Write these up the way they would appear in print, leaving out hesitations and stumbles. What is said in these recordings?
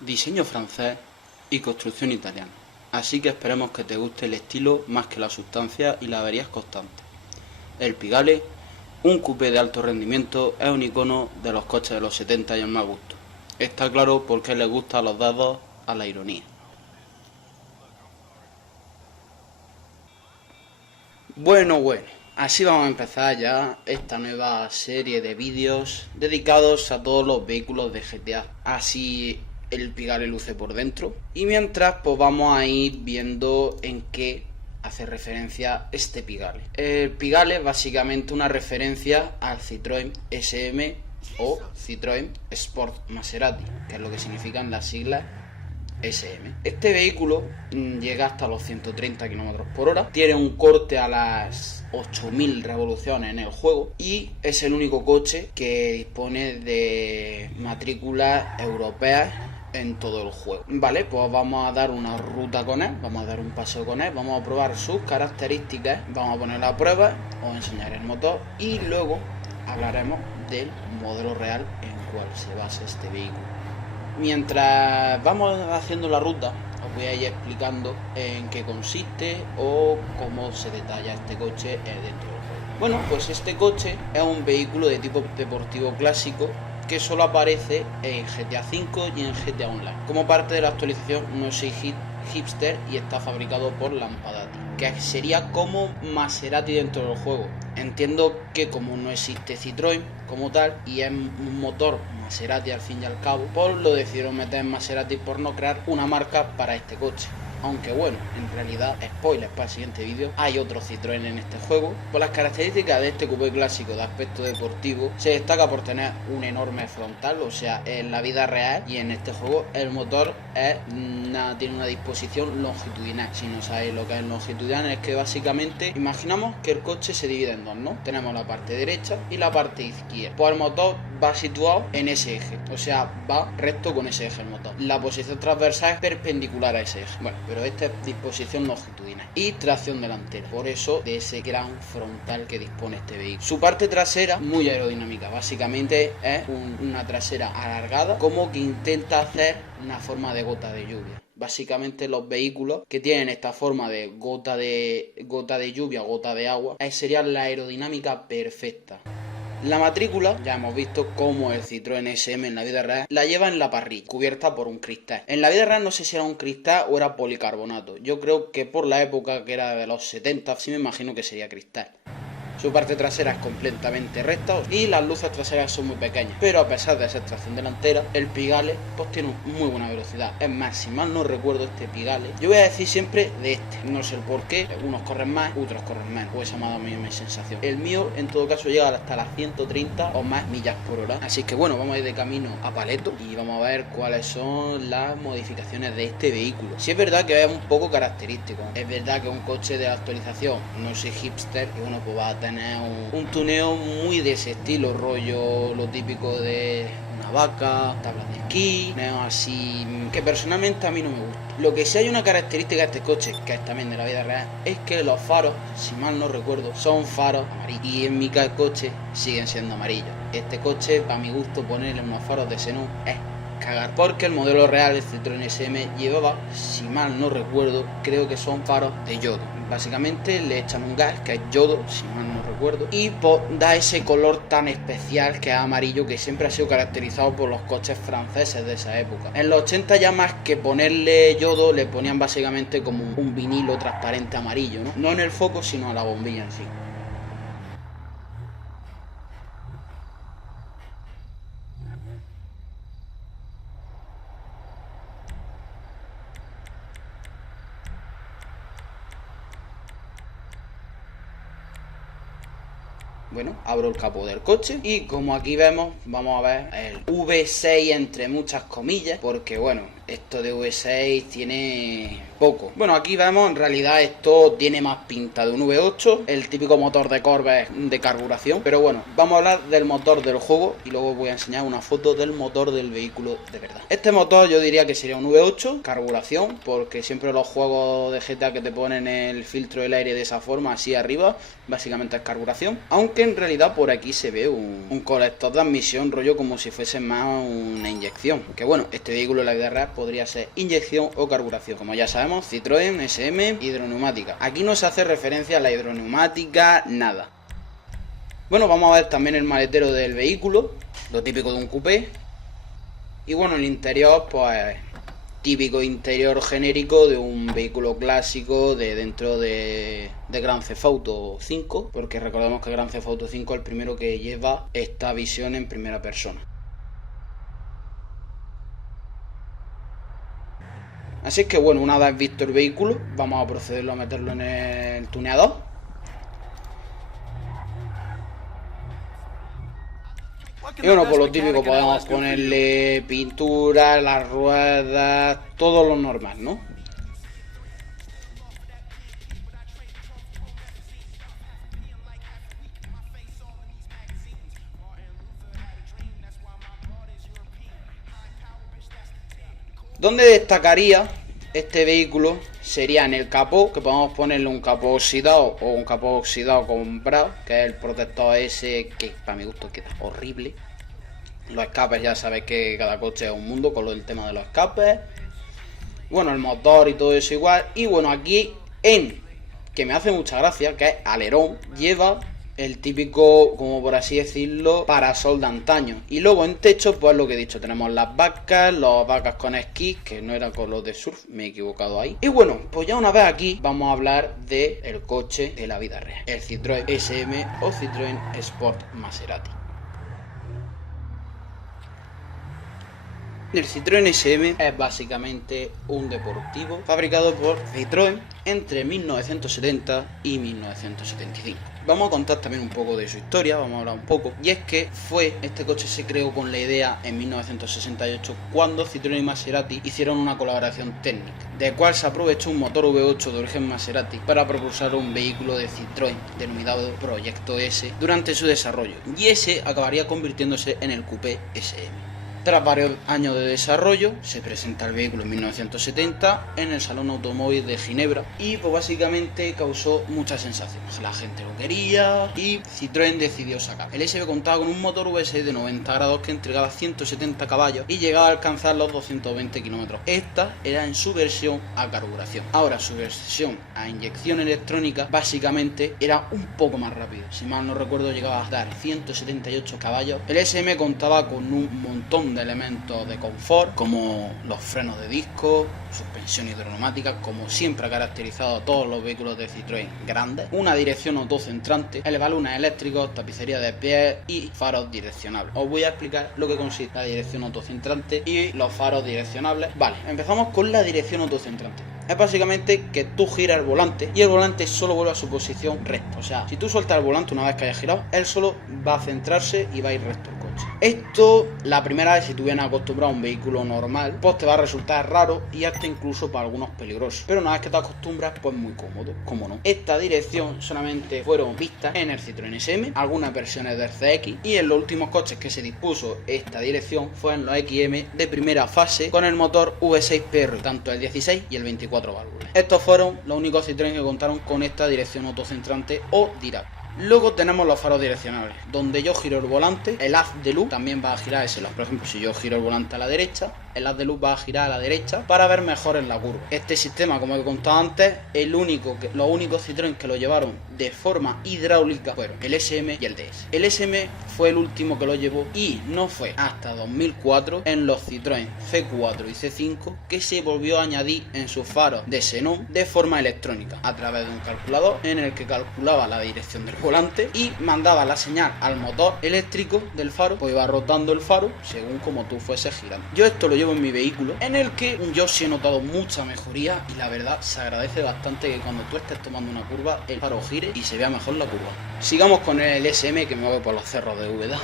diseño francés y construcción italiana. Así que esperemos que te guste el estilo más que la sustancia y la averías constantes. El Pigale, un coupé de alto rendimiento, es un icono de los coches de los 70 y el mal gusto. Está claro por qué les gusta a los dados a la ironía. Bueno, así vamos a empezar ya esta nueva serie de vídeos dedicados a todos los vehículos de GTA. Así el Pigale luce por dentro. Y mientras pues vamos a ir viendo en qué hace referencia este Pigale. El Pigale es básicamente una referencia al Citroën SM o Citroën Sport Maserati, que es lo que significan las siglas SM. Este vehículo llega hasta los 130 km/h, tiene un corte a las 8000 revoluciones en el juego y es el único coche que dispone de matrículas europeas en todo el juego. Vale, pues vamos a dar una ruta con él, vamos a dar un paseo con él, vamos a probar sus características, vamos a poner a prueba, os enseñaré el motor y luego hablaremos del modelo real en el cual se basa este vehículo. Mientras vamos haciendo la ruta, os voy a ir explicando en qué consiste o cómo se detalla este coche dentro del juego. Bueno, pues este coche es un vehículo de tipo deportivo clásico que solo aparece en GTA V y en GTA Online. Como parte de la actualización No Soy Hipster y está fabricado por Lampadati, que sería como Maserati dentro del juego. Entiendo que como no existe Citroën como tal y es un motor Maserati al fin y al cabo, pues lo decidieron meter en Maserati por no crear una marca para este coche. Aunque bueno, en realidad, spoilers para el siguiente vídeo, hay otro Citroën en este juego. Por las características de este coupé clásico de aspecto deportivo, se destaca por tener un enorme frontal, o sea, en la vida real y en este juego el motor tiene una disposición longitudinal. Si no sabéis lo que es longitudinal, es que básicamente imaginamos que el coche se divide en dos, ¿no? Tenemos la parte derecha y la parte izquierda. Pues el motor va situado en ese eje, o sea, va recto con ese eje el motor. La posición transversal es perpendicular a ese eje. Bueno, pero esta es disposición longitudinal y tracción delantera, por eso de ese gran frontal que dispone este vehículo. Su parte trasera muy aerodinámica, básicamente es una trasera alargada como que intenta hacer una forma de gota de lluvia. Básicamente los vehículos que tienen esta forma de gota de lluvia, gota de agua, serían la aerodinámica perfecta. La matrícula, ya hemos visto cómo el Citroën SM en la vida real la lleva en la parrilla, cubierta por un cristal. En la vida real no sé si era un cristal o era policarbonato. Yo creo que por la época que era de los 70, sí me imagino que sería cristal. Su parte trasera es completamente recta y las luces traseras son muy pequeñas, pero a pesar de ser tracción delantera, el Pigale pues tiene muy buena velocidad. Es más, si mal no recuerdo este Pigale, yo voy a decir siempre de este, no sé el por qué, unos corren más, otros corren menos, pues esa me ha dado mi sensación. El mío en todo caso llega hasta las 130 o más millas por hora, así que bueno, vamos a ir de camino a Paleto y vamos a ver cuáles son las modificaciones de este vehículo. Si es verdad que es un poco característico, es verdad que un coche de actualización, No Soy Hipster, y uno pues va a tener un tuneo muy de ese estilo, rollo lo típico de una vaca, tablas de esquí, tuneo así que personalmente a mí no me gusta. Lo que sí hay una característica de este coche, que es también de la vida real, es que los faros, si mal no recuerdo, son faros amarillos y en mi coche siguen siendo amarillos. Este coche, para mi gusto, ponerle unos faros de xenón es cagar, porque el modelo real del Citroën SM llevaba, si mal no recuerdo, creo que son faros de yodo. Básicamente le echan un gas que es yodo, si mal no recuerdo, y pues da ese color tan especial que es amarillo, que siempre ha sido caracterizado por los coches franceses de esa época. En los 80 ya más que ponerle yodo le ponían básicamente como un vinilo transparente amarillo, no en el foco sino a la bombilla en sí. Bueno, abro el capó del coche y como aquí vemos, vamos a ver el V6 entre muchas comillas, porque bueno, esto de V6 tiene poco. Bueno, aquí vemos en realidad esto tiene más pinta de un V8, el típico motor de Corvette de carburación, pero bueno, vamos a hablar del motor del juego y luego voy a enseñar una foto del motor del vehículo de verdad. Este motor yo diría que sería un V8, carburación, porque siempre los juegos de GTA que te ponen el filtro del aire de esa forma, así arriba, básicamente es carburación, aunque en realidad por aquí se ve un colector de admisión, rollo como si fuese más una inyección. Que bueno, este vehículo en la vida real podría ser inyección o carburación. Como ya sabemos, Citroën SM, hidroneumática. Aquí no se hace referencia a la hidroneumática, nada. Bueno, vamos a ver también el maletero del vehículo, lo típico de un coupé. Y bueno, el interior, pues típico interior genérico de un vehículo clásico de dentro de Grand Theft Auto 5, porque recordemos que Grand Theft Auto 5 es el primero que lleva esta visión en primera persona. Así que bueno, una vez visto el vehículo, vamos a procederlo a meterlo en el tuneador. Y bueno, por lo típico podemos ponerle pintura, las ruedas, todo lo normal, ¿no? Donde destacaría este vehículo sería en el capó, que podemos ponerle un capó oxidado o un capó oxidado comprado, que es el protector ese que para mi gusto queda horrible. Los escapes, ya sabéis que cada coche es un mundo con lo del tema de los escapes. Bueno, el motor y todo eso igual. Y bueno, aquí que me hace mucha gracia, que es alerón, lleva el típico, como por así decirlo, parasol de antaño. Y luego en techo, pues lo que he dicho, tenemos las vacas con esquí, que no eran con los de surf, me he equivocado ahí. Y bueno, pues ya una vez aquí, vamos a hablar del coche de la vida real, el Citroën SM o Citroën Sport Maserati. El Citroën SM es básicamente un deportivo fabricado por Citroën entre 1970 y 1975. Vamos a contar también un poco de su historia, vamos a hablar un poco. Y es que este coche se creó con la idea en 1968 cuando Citroën y Maserati hicieron una colaboración técnica, de cual se aprovechó un motor V8 de origen Maserati para propulsar un vehículo de Citroën denominado Proyecto S durante su desarrollo. Y ese acabaría convirtiéndose en el Coupé SM. Tras varios años de desarrollo, se presenta el vehículo en 1970 en el Salón Automóvil de Ginebra y pues básicamente causó muchas sensaciones. La gente lo quería y Citroën decidió sacar. El SM contaba con un motor V6 de 90 grados que entregaba 170 caballos y llegaba a alcanzar los 220 km. Esta era en su versión a carburación. Ahora su versión a inyección electrónica básicamente era un poco más rápido. Si mal no recuerdo llegaba a dar 178 caballos. El SM contaba con un montón de elementos de confort como los frenos de disco, suspensión hidroneumática, como siempre ha caracterizado a todos los vehículos de Citroën grandes, una dirección autocentrante, elevalunas eléctricos, tapicería de pies y faros direccionables. Os voy a explicar lo que consiste la dirección autocentrante y los faros direccionables. Vale, empezamos con la dirección autocentrante. Es básicamente que tú giras el volante y el volante solo vuelve a su posición recta. O sea, si tú sueltas el volante una vez que haya girado, él solo va a centrarse y va a ir recto el coche. Esto, la primera vez, si tú vienes acostumbrado a un vehículo normal, pues te va a resultar raro y hasta incluso para algunos peligroso. Pero una vez que te acostumbras, pues muy cómodo, ¿cómo no? Esta dirección solamente fueron vistas en el Citroën SM, algunas versiones del CX, y en los últimos coches que se dispuso esta dirección fue en los XM de primera fase con el motor V6 PR, tanto el 16 y el 24 válvulas. Estos fueron los únicos Citroën que contaron con esta dirección autocentrante o DIRAC. Luego tenemos los faros direccionables, donde yo giro el volante, el haz de luz también va a girar ese lado. Por ejemplo, si yo giro el volante a la derecha, el haz de luz va a girar a la derecha para ver mejor en la curva. Este sistema, como he contado antes, los únicos Citroën que lo llevaron de forma hidráulica fueron el SM y el DS. El SM fue el último que lo llevó y no fue hasta 2004 en los Citroën C4 y C5 que se volvió a añadir en sus faros de xenón de forma electrónica a través de un calculador en el que calculaba la dirección del volante y mandaba la señal al motor eléctrico del faro, pues iba rotando el faro según como tú fueses girando. Yo esto lo llevo en mi vehículo, en el que yo sí he notado mucha mejoría y la verdad se agradece bastante que cuando tú estés tomando una curva el faro gire y se vea mejor la curva. Sigamos con el SM, que me voy por los cerros de Úbeda.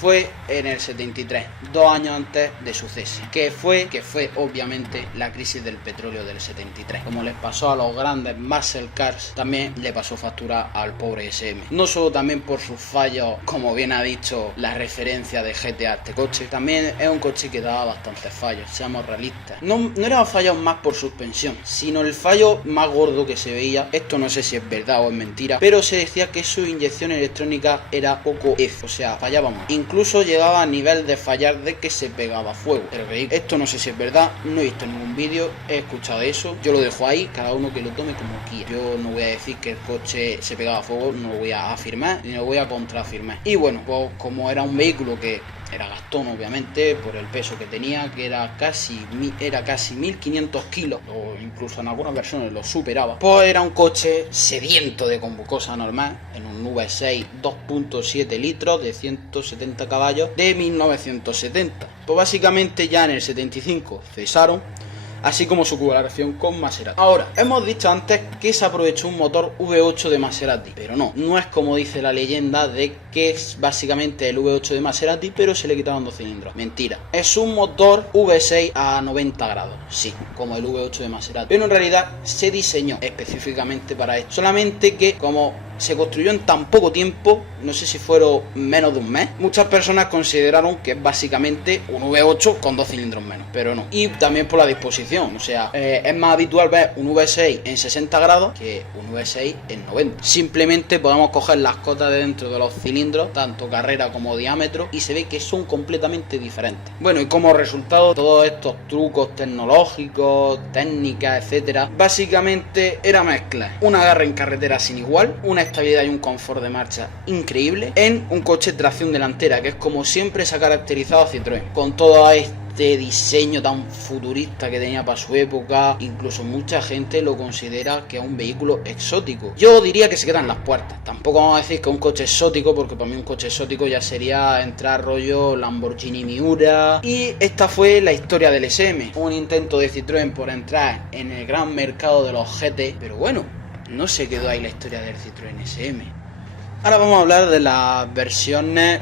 fue en el 73, 2 años antes de su cese, que fue obviamente la crisis del petróleo del 73. Como les pasó a los grandes muscle cars, también le pasó factura al pobre SM. No solo también por sus fallos, como bien ha dicho la referencia de GTA, este coche también es un coche que daba bastantes fallos, seamos realistas. No eran fallos más por suspensión, sino el fallo más gordo que se veía, esto no sé si es verdad o es mentira, pero se decía que su inyección electrónica era poco F, o sea, fallaba mucho. Incluso llegaba a nivel de fallar de que se pegaba fuego. Pero esto no sé si es verdad, no he visto ningún vídeo, he escuchado eso, yo lo dejo ahí, cada uno que lo tome como quiera. Yo no voy a decir que el coche se pegaba fuego, no lo voy a afirmar ni lo voy a contraafirmar. Y bueno, pues como era un vehículo que era gastón, obviamente, por el peso que tenía, que era casi 1500 kilos, o incluso en algunas versiones lo superaba, pues era un coche sediento de cosa normal, en un V6 2.7 litros de 170 caballos de 1970. Pues básicamente ya en el 75 cesaron, así como su colaboración con Maserati. Ahora, hemos dicho antes que se aprovechó un motor V8 de Maserati, pero no es como dice la leyenda de que es básicamente el V8 de Maserati, pero se le quitaron 2 cilindros. Mentira, es un motor V6 a 90 grados, sí, como el V8 de Maserati, pero en realidad se diseñó específicamente para esto, solamente que como se construyó en tan poco tiempo, no sé si fueron menos de un mes, muchas personas consideraron que es básicamente un V8 con 2 cilindros menos, pero no. Y también por la disposición, o sea, es más habitual ver un V6 en 60 grados que un V6 en 90. Simplemente podemos coger las cotas de dentro de los cilindros, tanto carrera como diámetro, y se ve que son completamente diferentes. Bueno, y como resultado, todos estos trucos tecnológicos, técnicas, etcétera, básicamente era mezcla un agarre en carretera sin igual, una estabilidad y un confort de marcha increíble en un coche de tracción delantera, que es como siempre se ha caracterizado a Citroën, con todo este diseño tan futurista que tenía para su época. Incluso mucha gente lo considera que es un vehículo exótico. Yo diría que se quedan las puertas, tampoco vamos a decir que es un coche exótico, porque para mí un coche exótico ya sería entrar rollo Lamborghini Miura. Y esta fue la historia del SM, un intento de Citroën por entrar en el gran mercado de los GT, pero bueno, no se quedó ahí la historia del Citroën SM. Ahora vamos a hablar de las versiones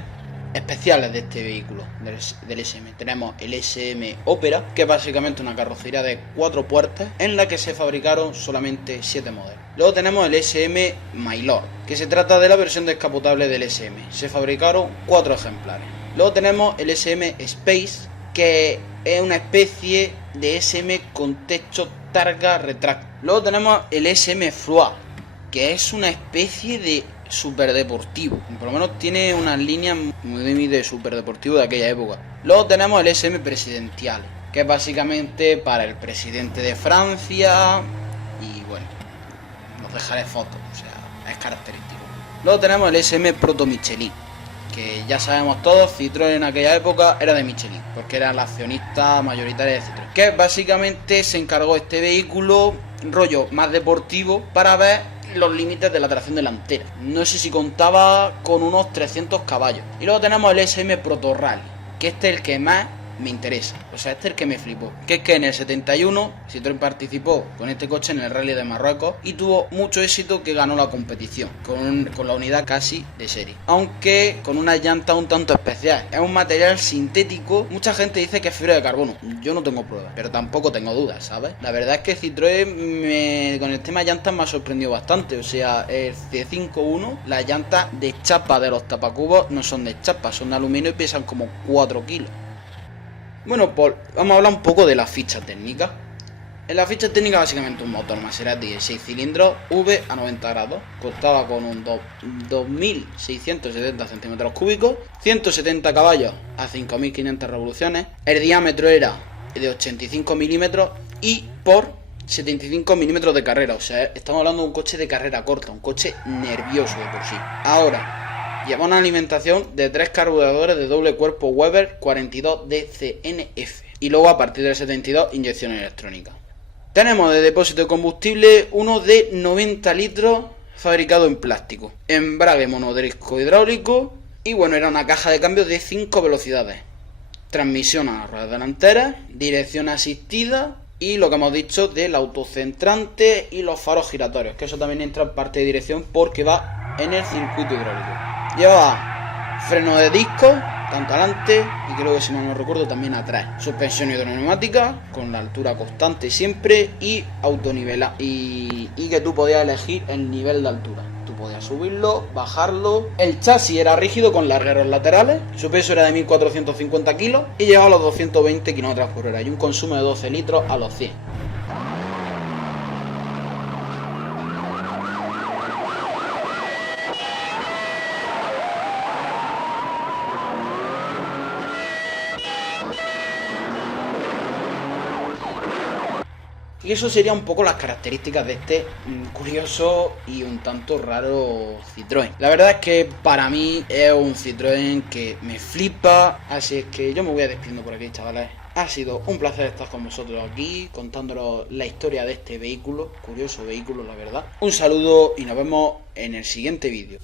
especiales de este vehículo, del SM. Tenemos el SM Opera, que es básicamente una carrocería de 4 puertas en la que se fabricaron solamente 7 modelos. Luego tenemos el SM Milord, que se trata de la versión descapotable del SM. Se fabricaron 4 ejemplares. Luego tenemos el SM Space, que es una especie de SM con techo targa retráctil. Luego tenemos el SM Floa, que es una especie de superdeportivo, por lo menos tiene unas líneas muy de superdeportivo de aquella época. Luego tenemos el SM Presidencial, que es básicamente para el presidente de Francia, y bueno, os dejaré fotos, o sea, es característico. Luego tenemos el SM Proto Michelin, que ya sabemos todos, Citroën en aquella época era de Michelin, porque era la accionista mayoritaria de Citroën, que básicamente se encargó este vehículo rollo más deportivo para ver los límites de la tracción delantera. No sé si contaba con unos 300 caballos. Y luego tenemos el SM Proto Rally, que este es el que más me interesa, o sea, este es el que me flipó, que es que en el 71 Citroën participó con este coche en el Rally de Marruecos y tuvo mucho éxito, que ganó la competición con la unidad casi de serie, aunque con una llanta un tanto especial. Es un material sintético, mucha gente dice que es fibra de carbono, yo no tengo pruebas, pero tampoco tengo dudas, ¿sabes? La verdad es que Citroën con el tema llantas me ha sorprendido bastante, o sea, el C5-1, las llantas de chapa de los tapacubos no son de chapa, son de aluminio y pesan como 4 kilos. Bueno, pues vamos a hablar un poco de la ficha técnica. En la ficha técnica básicamente un motor Maserati de 6 cilindros V a 90 grados. Contaba con un 2.670 centímetros cúbicos, 170 caballos a 5.500 revoluciones. El diámetro era de 85 milímetros y por 75 milímetros de carrera. O sea, estamos hablando de un coche de carrera corta, un coche nervioso de por sí. Ahora, lleva una alimentación de 3 carburadores de doble cuerpo Weber 42 DCNF. Y luego a partir del 72 inyección electrónica. Tenemos de depósito de combustible uno de 90 litros fabricado en plástico. Embrague monodisco hidráulico. Y bueno, era una caja de cambios de 5 velocidades. Transmisión a las ruedas delanteras. Dirección asistida. Y lo que hemos dicho del autocentrante y los faros giratorios. Que eso también entra en parte de dirección porque va en el circuito hidráulico. Lleva freno de disco tanto adelante y creo que si mal no recuerdo también atrás. Suspensión hidroneumática con la altura constante siempre y autonivela y que tú podías elegir el nivel de altura. Tú podías subirlo, bajarlo. El chasis era rígido con largueros laterales. Su peso era de 1450 kilos y llegaba a los 220 km por hora y un consumo de 12 litros a los 100. Y eso sería un poco las características de este curioso y un tanto raro Citroën. La verdad es que para mí es un Citroën que me flipa, así es que yo me voy a despidiendo por aquí, chavales. Ha sido un placer estar con vosotros aquí, contándonos la historia de este vehículo, curioso vehículo, la verdad. Un saludo y nos vemos en el siguiente vídeo.